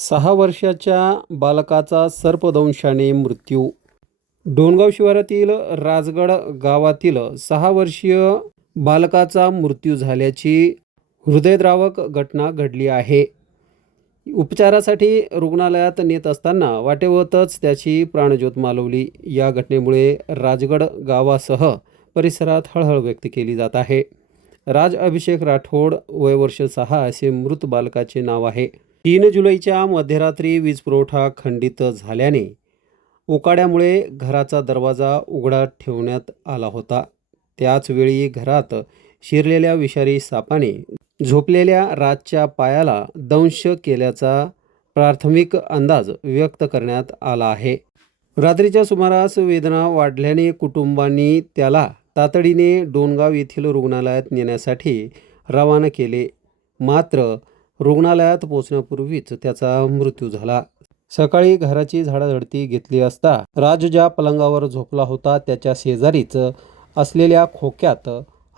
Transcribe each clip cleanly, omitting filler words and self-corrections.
6 वर्षाच्या बालकाचा सर्पदंशाने मृत्यू. डोणगाव शिवारातील राजगड गावातील 6 वर्षीय बालकाचा मृत्यू झाल्याची हृदयद्रावक घटना घडली आहे. उपचारासाठी रुग्णालयात नेत असताना वाटेवतच त्याची प्राणज्योत मालवली. या घटनेमुळे राजगड गावासह परिसरात हळहळ व्यक्त केली जात आहे. राज अभिषेक राठोड, वय वर्ष 6 असे मृत बालकाचे नाव आहे. 3 जुलैच्या मध्यरात्री वीज पुरवठा खंडित झाल्याने उकाड्यामुळे घराचा दरवाजा उघडा ठेवण्यात आला होता. त्याचवेळी घरात शिरलेल्या विषारी सापाने झोपलेल्या राजच्या पायाला दंश केल्याचा प्राथमिक अंदाज व्यक्त करण्यात आला आहे. रात्रीच्या सुमारास वेदना वाढल्याने कुटुंबांनी त्याला तातडीने डोणगाव येथील रुग्णालयात नेण्यासाठी रवाना केले. मात्र रुग्णालयात पोहोचण्यापूर्वीच त्याचा मृत्यू झाला. सकाळी घराची झाडाझडती घेतली असता राज ज्या पलंगावर झोपला होता त्याच्या शेजारीच असलेल्या खोक्यात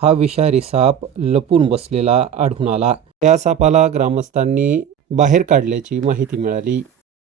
हा विषारी साप लपून बसलेला आढळून आला. त्या सापाला ग्रामस्थांनी बाहेर काढल्याची माहिती मिळाली.